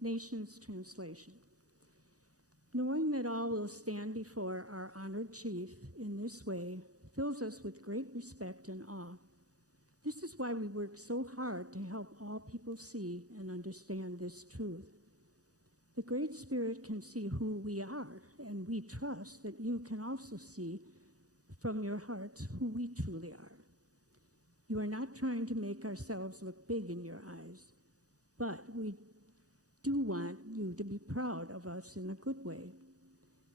Nations Translation. Knowing that all will stand before our honored chief in this way fills us with great respect and awe. This is why we work so hard to help all people see and understand this truth. The Great Spirit can see who we are, and we trust that you can also see from your hearts who we truly are. You are not trying to make ourselves look big in your eyes, but we do want you to be proud of us in a good way.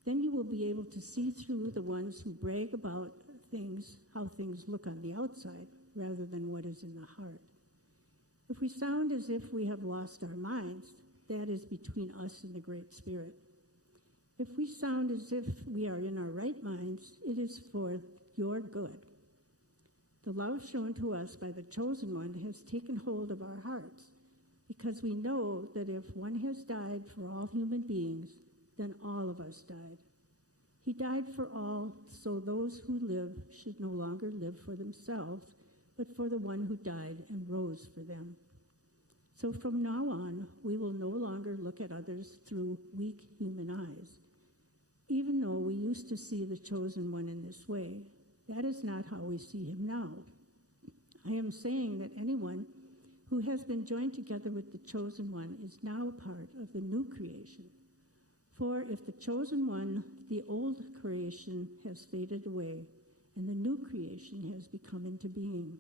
Then you will be able to see through the ones who brag about things, how things look on the outside, rather than what is in the heart. If we sound as if we have lost our minds, that is between us and the Great Spirit. If we sound as if we are in our right minds, it is for your good. The love shown to us by the Chosen One has taken hold of our hearts, because we know that if one has died for all human beings, then all of us died. He died for all, so those who live should no longer live for themselves, but for the one who died and rose for them. So from now on, we will no longer look at others through weak human eyes. Even though we used to see the Chosen One in this way, that is not how we see him now. I am saying that anyone who has been joined together with the Chosen One is now a part of the new creation. For if the Chosen One, the old creation, has faded away, and the new creation has become into being,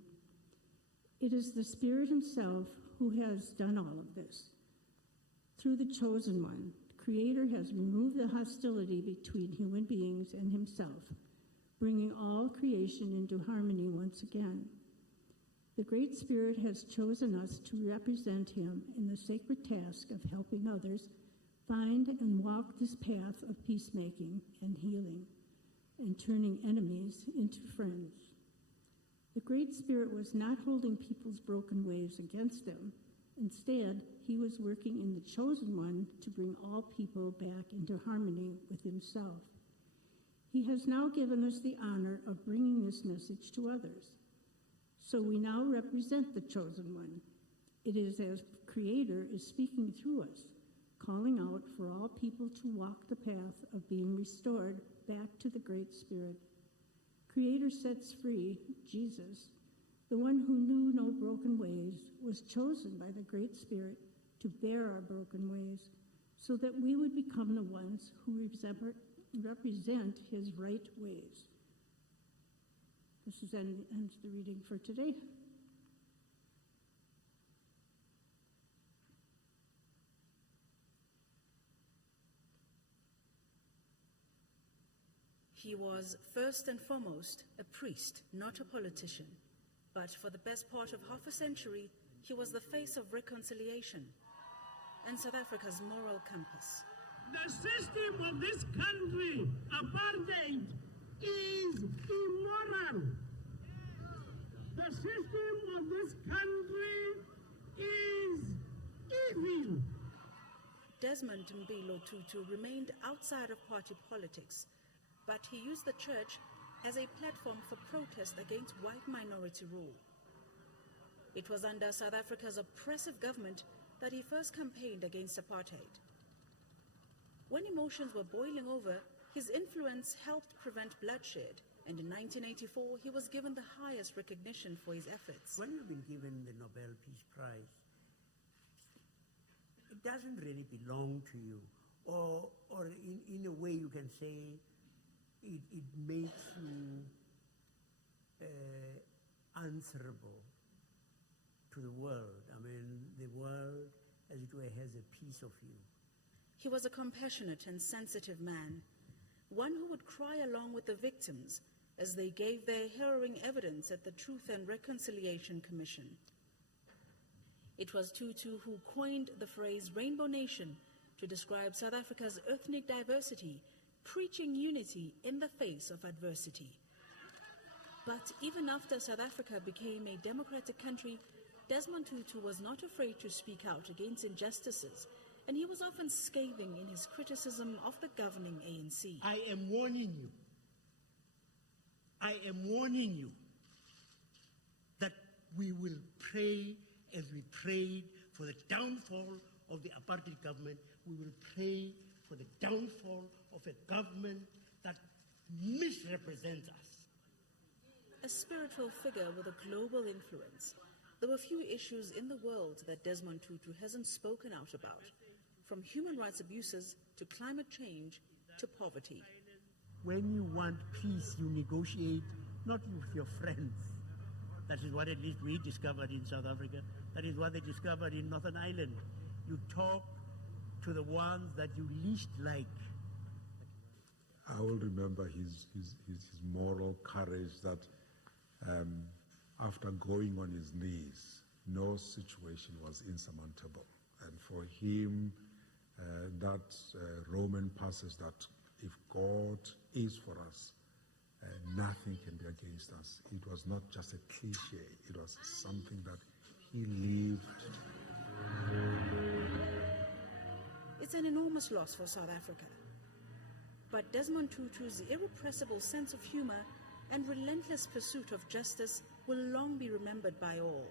it is the Spirit himself who has done all of this. Through the Chosen One, the Creator has removed the hostility between human beings and himself, bringing all creation into harmony once again. The Great Spirit has chosen us to represent him in the sacred task of helping others find and walk this path of peacemaking and healing, and turning enemies into friends. The Great Spirit was not holding people's broken ways against them. Instead, he was working in the Chosen One to bring all people back into harmony with himself. He has now given us the honor of bringing this message to others. So we now represent the Chosen One. It is as Creator is speaking through us, calling out for all people to walk the path of being restored back to the Great Spirit. Creator sets free Jesus, the one who knew no broken ways, was chosen by the Great Spirit to bear our broken ways, so that we would become the ones who represent his right ways. This ends the reading for today. He was first and foremost a priest, not a politician. But for the best part of half a century, he was the face of reconciliation and South Africa's moral compass. The system of this country, apartheid, is immoral. The system of this country is evil. Desmond Tutu remained outside of party politics, but he used the church as a platform for protest against white minority rule. It was under South Africa's oppressive government that he first campaigned against apartheid. When emotions were boiling over, his influence helped prevent bloodshed, and in 1984 he was given the highest recognition for his efforts. When you've been given the Nobel Peace Prize, it doesn't really belong to you, or in a way you can say it makes you answerable to the world. I mean, the world, as it were, has a piece of you. He was a compassionate and sensitive man, one who would cry along with the victims as they gave their harrowing evidence at the Truth and Reconciliation Commission. It was Tutu who coined the phrase Rainbow Nation to describe South Africa's ethnic diversity, preaching unity in the face of adversity. But even after South Africa became a democratic country, Desmond Tutu was not afraid to speak out against injustices, and he was often scathing in his criticism of the governing ANC. I am warning you. I am warning you that we will pray as we prayed for the downfall of the apartheid government. We will pray for the downfall of a government that misrepresents us. A spiritual figure with a global influence, there were few issues in the world that Desmond Tutu hasn't spoken out about, from human rights abuses to climate change to poverty. When you want peace, you negotiate not with your friends. That is what at least we discovered in South Africa. That is what they discovered in Northern Ireland. You talk to the ones that you least like. I will remember his moral courage that after going on his knees, no situation was insurmountable. And for him, that Roman passage that if God is for us, nothing can be against us. It was not just a cliche, it was something that he lived. It's an enormous loss for South Africa. But Desmond Tutu's irrepressible sense of humor and relentless pursuit of justice will long be remembered by all.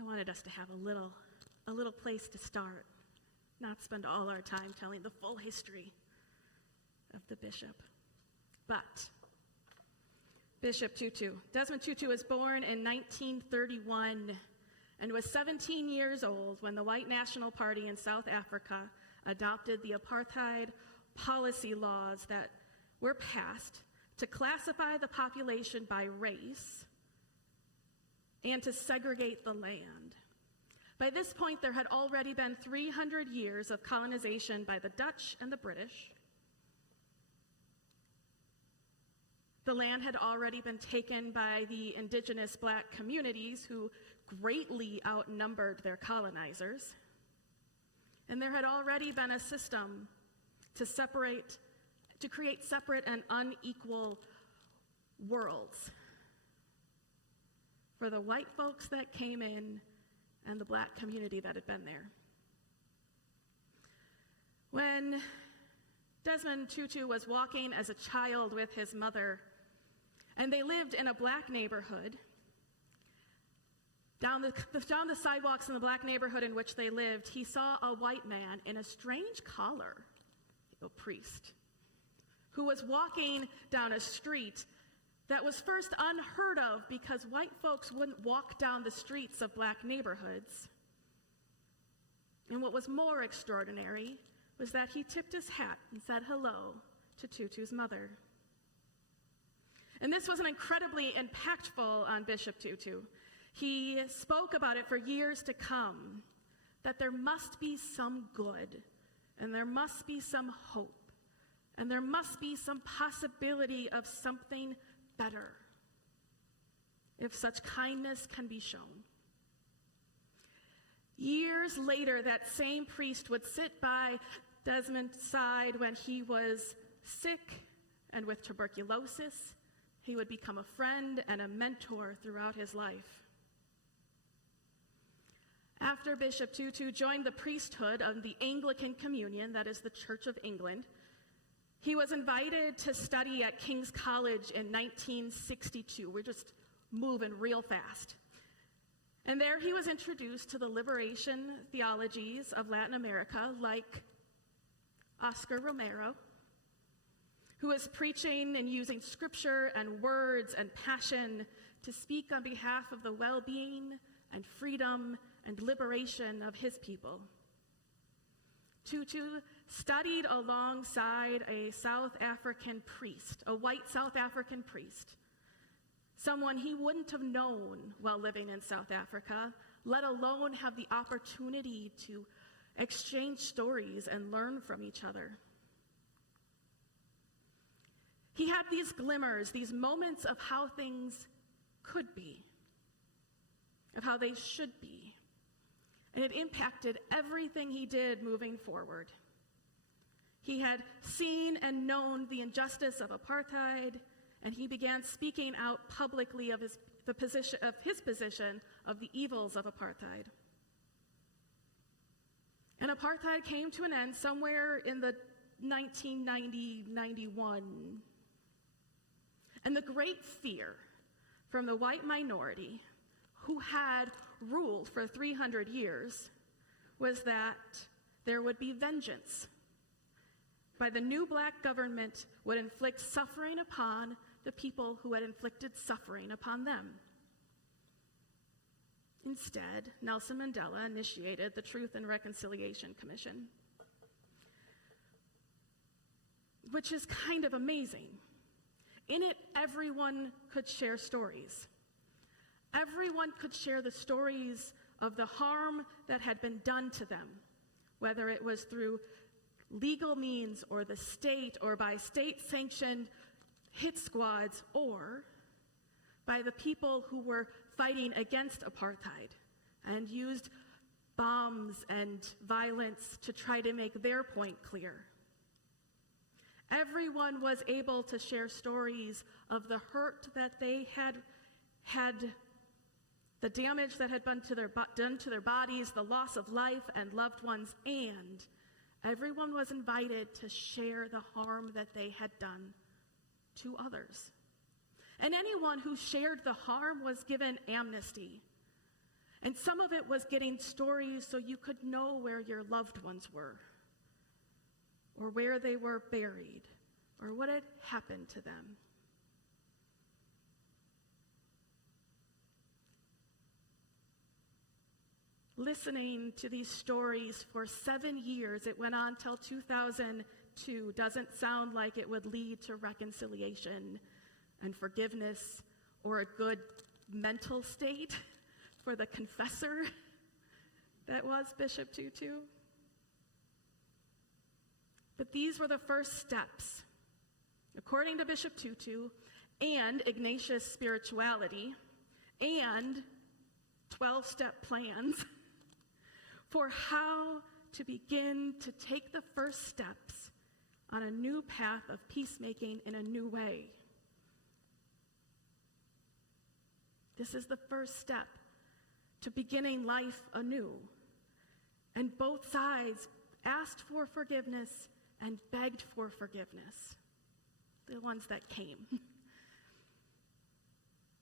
I wanted us to have a little place to start, not spend all our time telling the full history of the bishop. But Bishop Tutu, Desmond Tutu was born in 1931 and was 17 years old when the White National Party in South Africa adopted the apartheid policy laws that were passed to classify the population by race and to segregate the land. By this point, there had already been 300 years of colonization by the Dutch and the British. The land had already been taken by the indigenous black communities who greatly outnumbered their colonizers. And there had already been a system to create separate and unequal worlds for the white folks that came in and the black community that had been there. When Desmond Tutu was walking as a child with his mother, and they lived in a black neighborhood, down the sidewalks in the black neighborhood in which they lived, he saw a white man in a strange collar, a priest, who was walking down a street that was first unheard of because white folks wouldn't walk down the streets of black neighborhoods. And what was more extraordinary was that he tipped his hat and said hello to Tutu's mother. And this was an incredibly impactful on Bishop Tutu. He spoke about it for years to come, that there must be some good, and there must be some hope, and there must be some possibility of something better if such kindness can be shown. Years later, that same priest would sit by Desmond's side when he was sick and with tuberculosis. He would become a friend and a mentor throughout his life. After Bishop Tutu joined the priesthood of the Anglican Communion, that is the Church of England, he was invited to study at King's College in 1962. We're just moving real fast. And there he was introduced to the liberation theologies of Latin America, like Oscar Romero, who was preaching and using scripture and words and passion to speak on behalf of the well-being and freedom and liberation of his people. Tutu studied alongside a South African priest, a white South African priest, someone he wouldn't have known while living in South Africa, let alone have the opportunity to exchange stories and learn from each other. He had these glimmers, these moments of how things could be, of how they should be. And it impacted everything he did moving forward. He had seen and known the injustice of apartheid, and he began speaking out publicly of his position of the evils of apartheid. And apartheid came to an end somewhere in the 1990-91. And the great fear from the white minority who had ruled for 300 years was that there would be vengeance by the new black government would inflict suffering upon the people who had inflicted suffering upon them. Instead, Nelson Mandela initiated the Truth and Reconciliation Commission, which is kind of amazing. In it, everyone could share stories. Everyone could share the stories of the harm that had been done to them, whether it was through legal means or the state or by state-sanctioned hit squads or by the people who were fighting against apartheid and used bombs and violence to try to make their point clear. Everyone was able to share stories of the hurt that they had, the damage that had been done to their bodies, the loss of life and loved ones, and everyone was invited to share the harm that they had done to others. And anyone who shared the harm was given amnesty. And some of it was getting stories so you could know where your loved ones were, or where they were buried, or what had happened to them. Listening to these stories for 7 years, it went on till 2002, doesn't sound like it would lead to reconciliation and forgiveness or a good mental state for the confessor that was Bishop Tutu. But these were the first steps. According to Bishop Tutu and Ignatius spirituality and 12-step plans for how to begin to take the first steps on a new path of peacemaking in a new way. This is the first step to beginning life anew. And both sides asked for forgiveness and begged for forgiveness, the ones that came.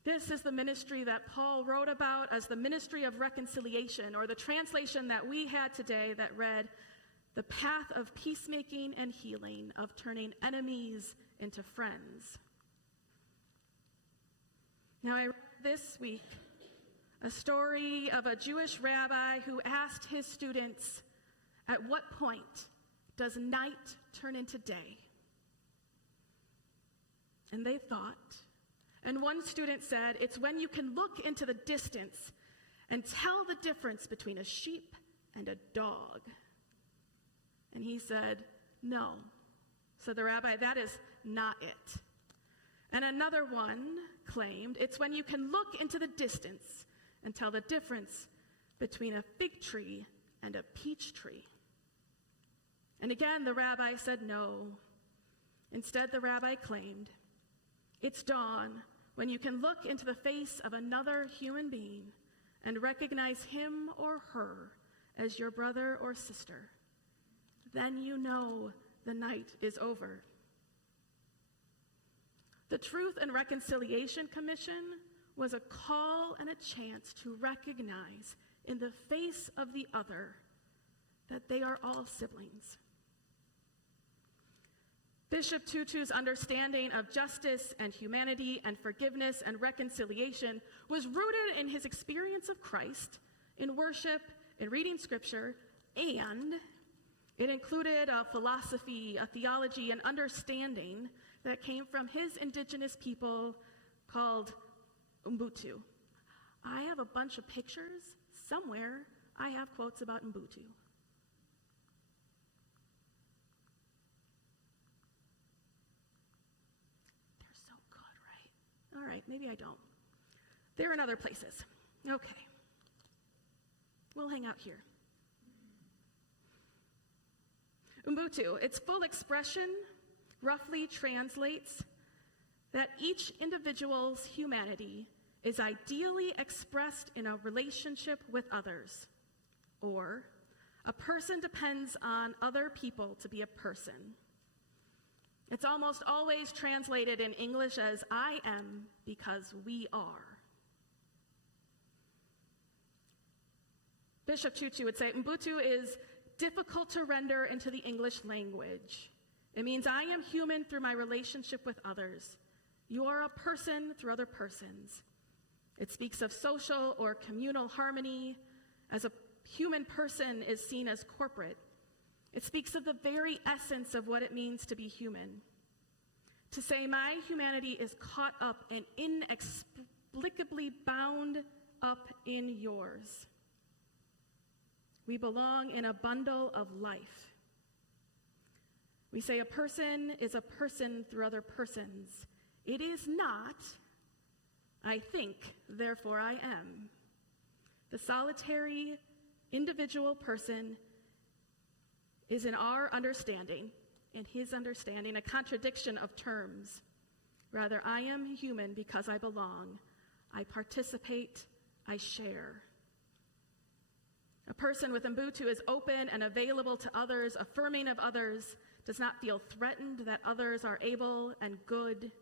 This is the ministry that Paul wrote about as the ministry of reconciliation, or the translation that we had today that read, the path of peacemaking and healing, of turning enemies into friends. Now, I read this week a story of a Jewish rabbi who asked his students, at what point does night turn into day? And they thought, and one student said, it's when you can look into the distance and tell the difference between a sheep and a dog. And he said, no. Said the rabbi, that is not it. And another one claimed, it's when you can look into the distance and tell the difference between a fig tree and a peach tree. And again, the rabbi said no. Instead, the rabbi claimed, it's dawn when you can look into the face of another human being and recognize him or her as your brother or sister. Then you know the night is over. The Truth and Reconciliation Commission was a call and a chance to recognize in the face of the other that they are all siblings. Bishop Tutu's understanding of justice and humanity and forgiveness and reconciliation was rooted in his experience of Christ, in worship, in reading scripture, and it included a philosophy, a theology, an understanding that came from his indigenous people called Ubuntu. I have a bunch of pictures. Somewhere I have quotes about Ubuntu. All right, maybe I don't. They're in other places. Okay. We'll hang out here. Ubuntu, its full expression roughly translates that each individual's humanity is ideally expressed in a relationship with others, or a person depends on other people to be a person. It's almost always translated in English as I am because we are. Bishop Tutu would say, Ubuntu is difficult to render into the English language. It means I am human through my relationship with others. You are a person through other persons. It speaks of social or communal harmony, as a human person is seen as corporate. It speaks of the very essence of what it means to be human. To say my humanity is caught up and inexplicably bound up in yours. We belong in a bundle of life. We say a person is a person through other persons. It is not, I think, therefore I am. The solitary individual person is in our understanding, in his understanding, a contradiction of terms. Rather, I am human because I belong. I participate, I share. A person with Ubuntu is open and available to others, affirming of others, does not feel threatened that others are able and good.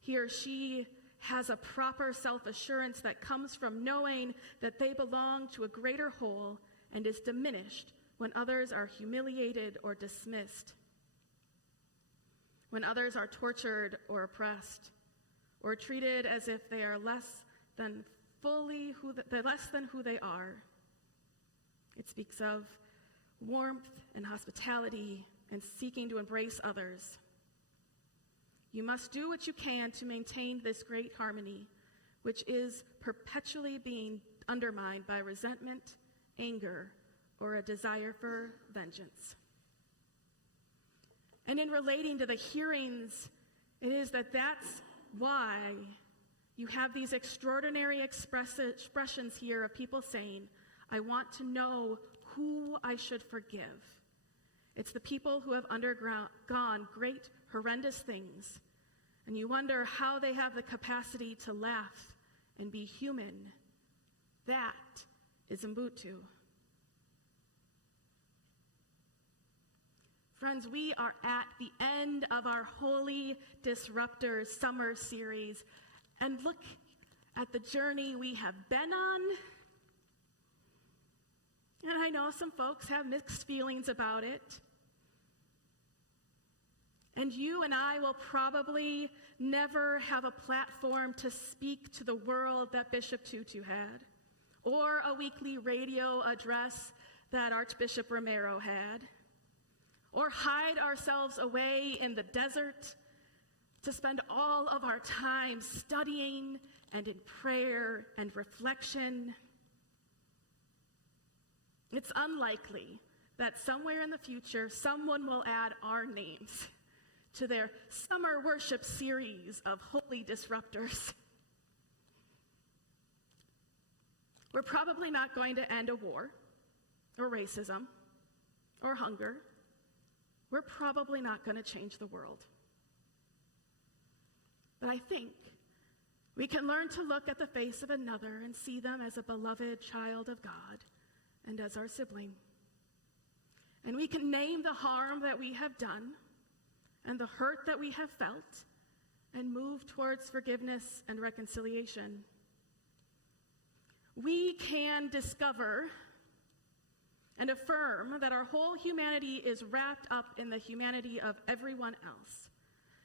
He or she has a proper self-assurance that comes from knowing that they belong to a greater whole and is diminished when others are humiliated or dismissed, when others are tortured or oppressed, or treated as if they are less than who they are. It speaks of warmth and hospitality and seeking to embrace others. You must do what you can to maintain this great harmony, which is perpetually being undermined by resentment, anger, or a desire for vengeance. And in relating to the hearings, it is that's why you have these extraordinary expressions here of people saying, I want to know who I should forgive. It's the people who have undergone great, horrendous things, and you wonder how they have the capacity to laugh and be human. That is Ubuntu. Friends, we are at the end of our Holy Disruptors summer series, and look at the journey we have been on. And I know some folks have mixed feelings about it. And you and I will probably never have a platform to speak to the world that Bishop Tutu had, or a weekly radio address that Archbishop Romero had, or hide ourselves away in the desert to spend all of our time studying and in prayer and reflection. It's unlikely that somewhere in the future someone will add our names to their summer worship series of Holy Disruptors. We're probably not going to end a war or racism or hunger. We're probably not going to change the world. But I think we can learn to look at the face of another and see them as a beloved child of God and as our sibling. And we can name the harm that we have done and the hurt that we have felt and move towards forgiveness and reconciliation. We can discover and affirm that our whole humanity is wrapped up in the humanity of everyone else,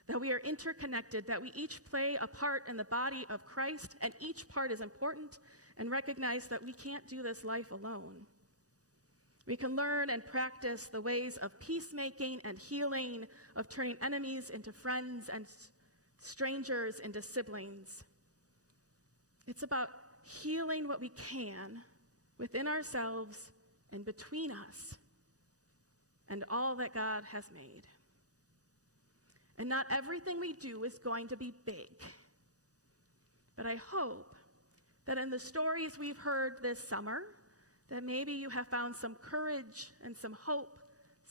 that we are interconnected, that we each play a part in the body of Christ, and each part is important, and recognize that we can't do this life alone. We can learn and practice the ways of peacemaking and healing, of turning enemies into friends and strangers into siblings. It's about healing what we can within ourselves and between us and all that God has made. And not everything we do is going to be big. But I hope that in the stories we've heard this summer, that maybe you have found some courage and some hope,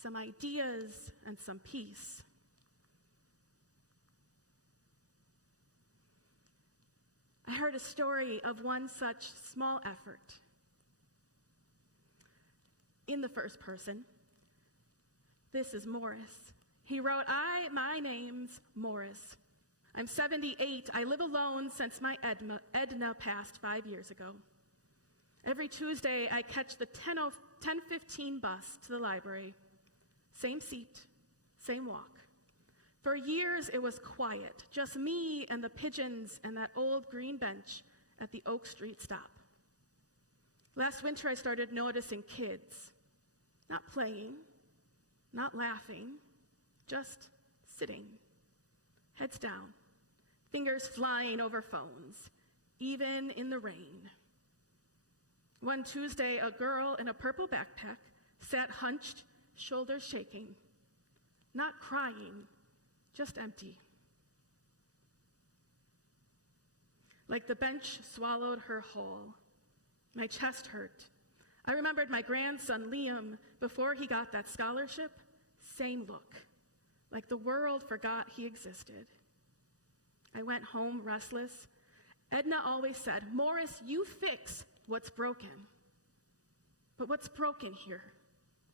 some ideas, and some peace. I heard a story of one such small effort. In the first person, this is Morris. He wrote, my name's Morris. I'm 78. I live alone since my Edna passed 5 years ago. Every Tuesday, I catch the 10:15 bus to the library. Same seat, same walk. For years, it was quiet, just me and the pigeons and that old green bench at the Oak Street stop. Last winter, I started noticing kids, not playing, not laughing, just sitting, heads down, fingers flying over phones, even in the rain. One Tuesday, a girl in a purple backpack sat hunched, shoulders shaking, not crying, just empty. Like the bench swallowed her whole. My chest hurt. I remembered my grandson, Liam, before he got that scholarship, same look, like the world forgot he existed. I went home restless. Edna always said, Morris, you fix what's broken. But what's broken here?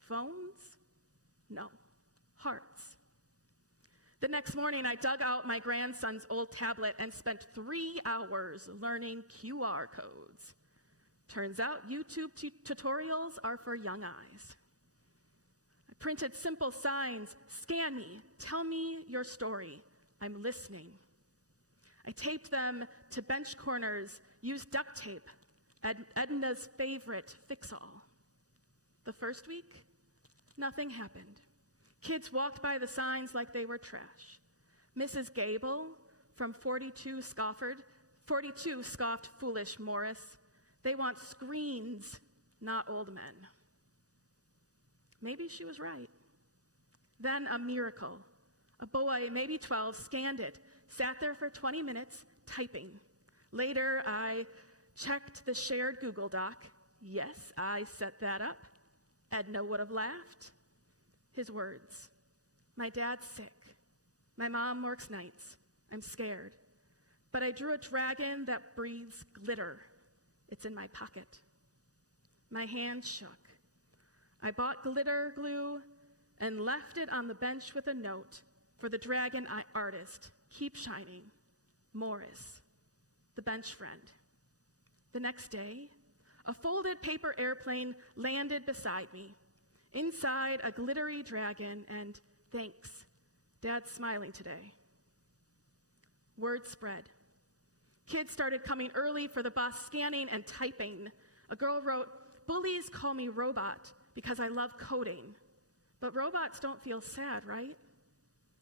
Phones? No, hearts. The next morning, I dug out my grandson's old tablet and spent 3 hours learning QR codes. Turns out YouTube tutorials are for young eyes. I printed simple signs, scan me, tell me your story, I'm listening. I taped them to bench corners, used duct tape, Edna's favorite fix-all. The first week, nothing happened. Kids walked by the signs like they were trash. Mrs. Gable from 42 scoffed foolish Morris. They want screens, not old men. Maybe she was right. Then a miracle. A boy, maybe 12, scanned it, sat there for 20 minutes, typing. Later, I checked the shared Google Doc. Yes, I set that up. Edna would have laughed. His words. My dad's sick. My mom works nights. I'm scared. But I drew a dragon that breathes glitter. It's in my pocket. My hand shook. I bought glitter glue and left it on the bench with a note for the dragon artist. Keep shining. Morris, the bench friend. The next day, a folded paper airplane landed beside me. Inside, a glittery dragon, and thanks, Dad's smiling today. Word spread. Kids started coming early for the bus, scanning and typing. A girl wrote, bullies call me Robot because I love coding. But robots don't feel sad, right?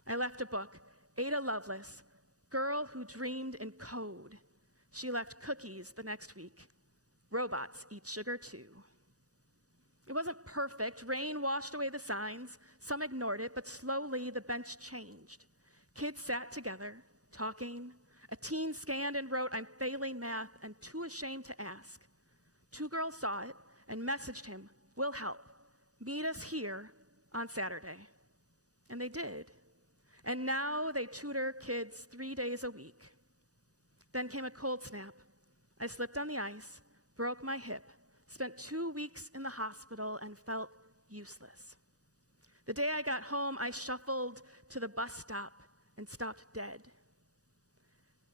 I left a book, Ada Lovelace, Girl Who Dreamed in Code. She left cookies the next week. Robots eat sugar too. It wasn't perfect. Rain washed away the signs. Some ignored it, but slowly the bench changed. Kids sat together, talking. A teen scanned and wrote, I'm failing math and too ashamed to ask. 2 girls saw it and messaged him, we'll help. Meet us here on Saturday. And they did. And now they tutor kids 3 days a week. Then came a cold snap. I slipped on the ice, broke my hip, spent 2 weeks in the hospital and felt useless. The day I got home, I shuffled to the bus stop and stopped dead.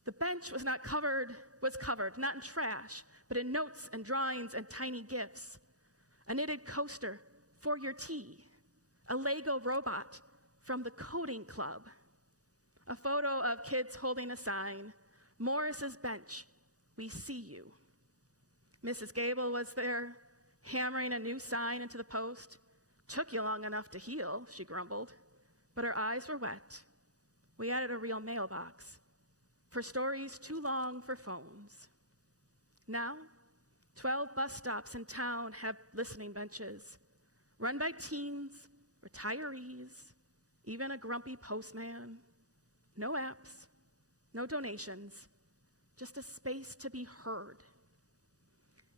The bench was covered, not in trash, but in notes and drawings and tiny gifts. A knitted coaster for your tea, a Lego robot from the coding club, a photo of kids holding a sign, Morris's bench, we see you. Mrs. Gable was there, hammering a new sign into the post. Took you long enough to heal, she grumbled, but her eyes were wet. We added a real mailbox for stories too long for phones. Now, 12 bus stops in town have listening benches, run by teens, retirees, even a grumpy postman. No apps, no donations, just a space to be heard.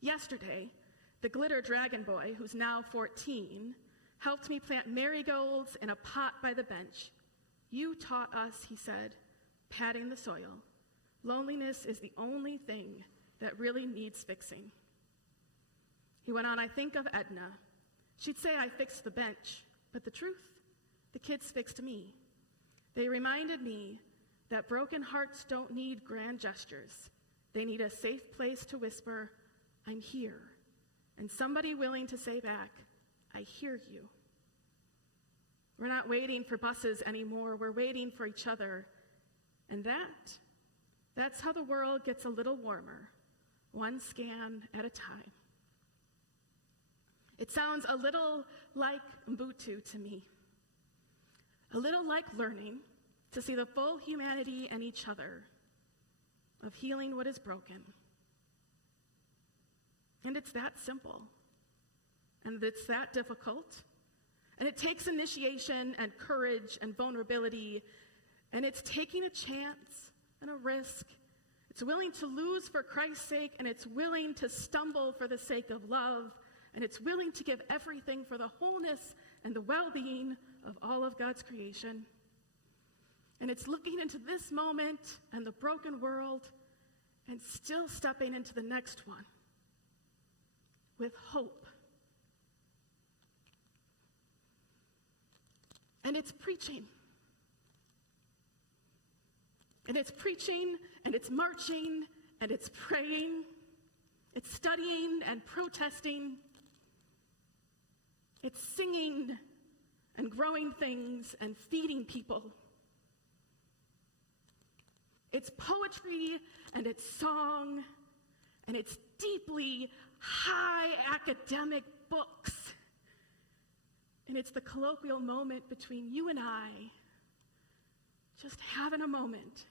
Yesterday, the glitter dragon boy, who's now 14, helped me plant marigolds in a pot by the bench. You taught us, he said, patting the soil. Loneliness is the only thing that really needs fixing. He went on, I think of Edna. She'd say I fixed the bench, but the truth, the kids fixed me. They reminded me that broken hearts don't need grand gestures. They need a safe place to whisper, I'm here, and somebody willing to say back, I hear you. We're not waiting for buses anymore. We're waiting for each other. And that's how the world gets a little warmer, one scan at a time. It sounds a little like Tutu to me, a little like learning to see the full humanity in each other, of healing what is broken. And it's that simple, and it's that difficult, and it takes initiation and courage and vulnerability, and it's taking a chance and a risk. It's willing to lose for Christ's sake, and it's willing to stumble for the sake of love, and it's willing to give everything for the wholeness and the well-being of all of God's creation. And it's looking into this moment and the broken world and still stepping into the next one with hope. And it's preaching. And it's preaching, and it's marching, and it's praying. It's studying and protesting. It's singing and growing things and feeding people. It's poetry and it's song and it's deeply high academic books. And it's the colloquial moment between you and I, just having a moment.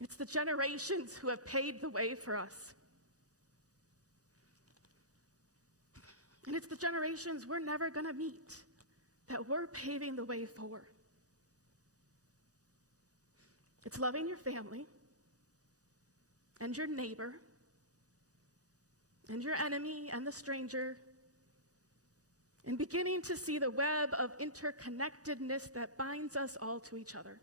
It's the generations who have paved the way for us. And it's the generations we're never going to meet that we're paving the way for. It's loving your family and your neighbor and your enemy and the stranger, and beginning to see the web of interconnectedness that binds us all to each other.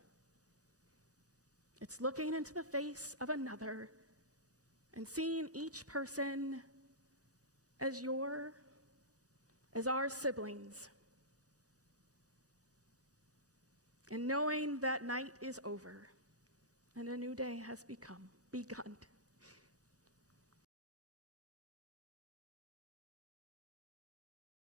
It's looking into the face of another and seeing each person as our siblings, and knowing that night is over and a new day has begun.